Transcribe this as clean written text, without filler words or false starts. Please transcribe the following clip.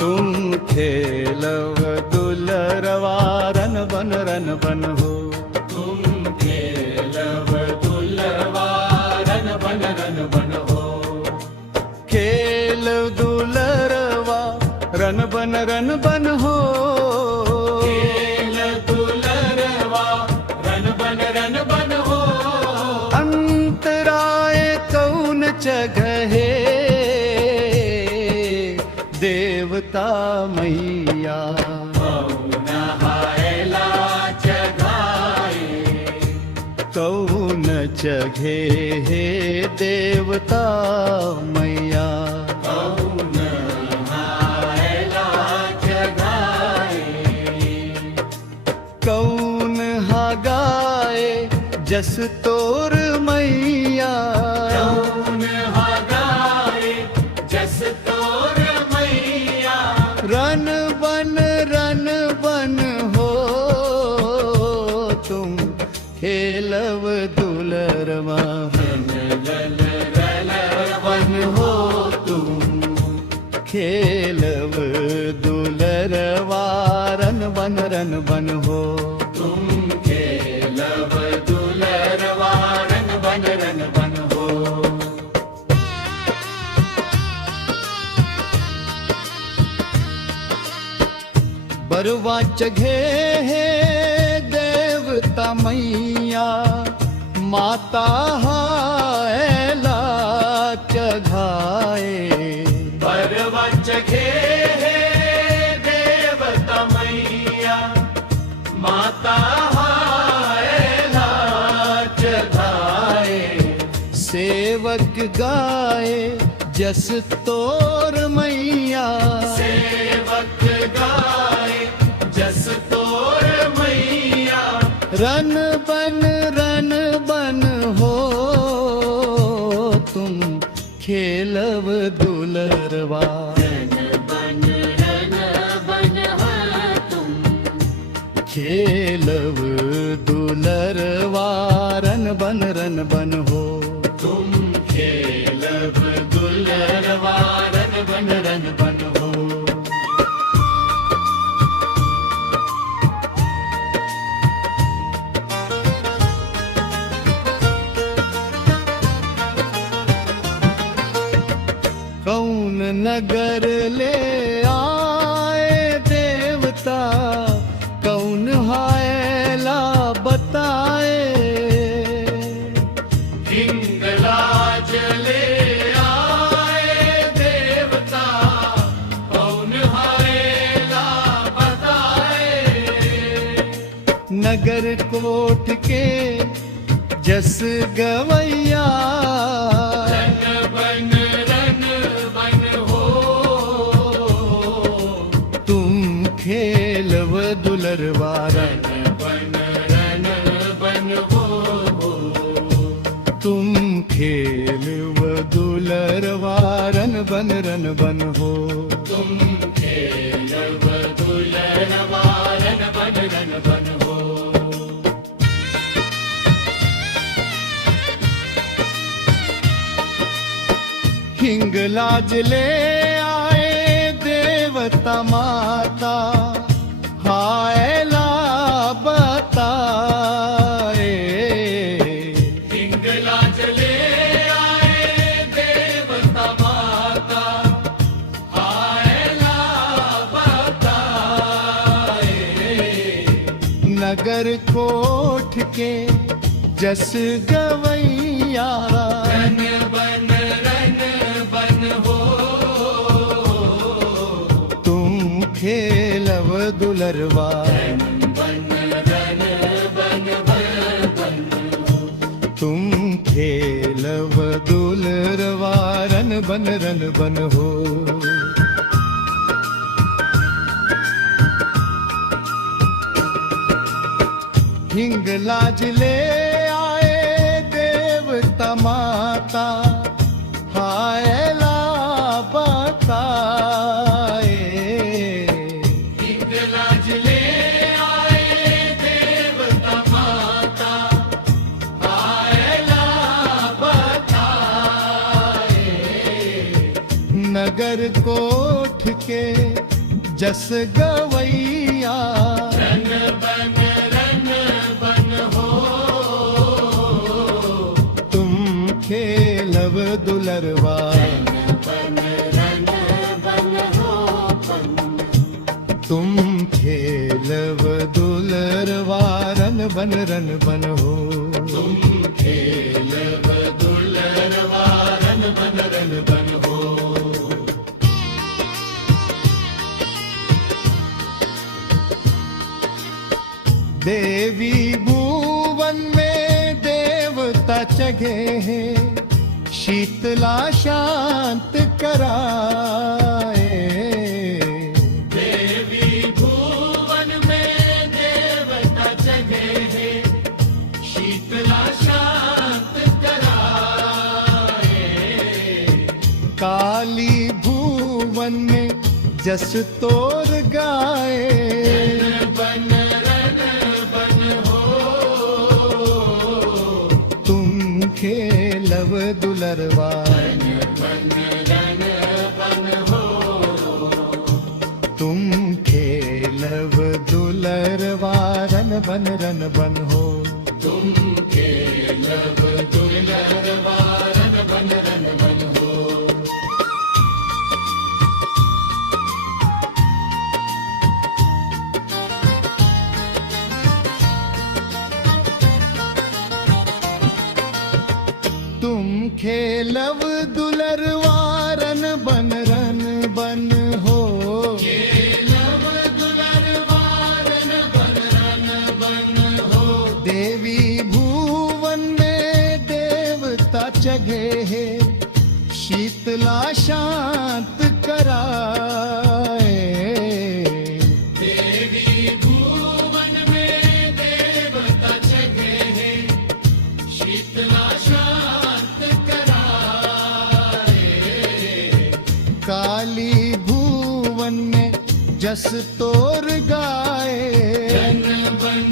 तुम खेलव दुलरवा रन बन हो। तुम खेलव दुलरवा रन बन हो। खेल दुलरवा रन बन हो। खेल दुलरवा रन बन हो। अंतराय कौन जगहे देवता मैया। कौन हायला जगाए। कौन जगे हे देवता मैया। कौन हायला जगाए। कौन हागाए जस तोर मैया। कौन हागाए जस तोर मैया। रन बन हो तुम खेलव दुलरवा। बन हो तुम खेलव दुलरवा रन बन हो। तुम खेलव दुलरवा रन बन हो। बरवा चघे हे देवता मैया। माता हायला चघाए। बरवा चघे हे देवता मैया। माता हायला चघाए। सेवक गाए जस तोर मैया। सेवक गाए जस तोर मैया। रन बन हो तुम खेलव दुलरवा। बन हो तुम खेलव दुलरवा रन बन हो। तुम खेलव दुलरवा रन बन हो। कौन नगर ले आए देवता। कौन हायला बताए। हिंगलाज ले आए देवता। कौन हायला बताए। नगर कोट के जस गवैया। रन बन हो। तुम खेलव दुलरवा रन बन हो। तुम खेलव दुलरवा रन बन हो। तुम खेलव दुलरवा रन बन हो। हिंगलाज ले आए देवता माता। हायला बताए। हिंगलाज ले आए देवता माता। हायला बताए। नगर कोठ के जस गवैया। रन बन हो। तुम खेलव दुलरवा। बन हो। तुम खेलव दुलरवा रन बन हो। हिंगलाज ले आए देवता माता। हायला बताए। हिंगलाज ले आए देवता माता। हायला बताए। नगर ऊपर कोठ के जस गवैया रन बन हो तुम खेलव दुलरवा बन हो तुम खेलव दुलरवा रन बन हो तुम खेलव दुलरवा रन बन हो देवी भुवन में देवता जगे हैं शीतला शांत कराए देवी भुवन में देवता जगे है शीतला शांत कराए काली भुवन में जस तोर गाए बन हो तुम खेलव दुलरवा बन हो तुम खेलव दुलरवा रन बन हो तुम खेलव दुलरवा रन बन हो तुम खेलव दुलरवा रन बन हो खेलव दुलरवा रन बन हो देवी भुवन में देवता जगे है शीतला शांत कराए देवी भुवन में देवता जगे है शीतला शांत कराए काली भुवन में जस तोर गाए रन बन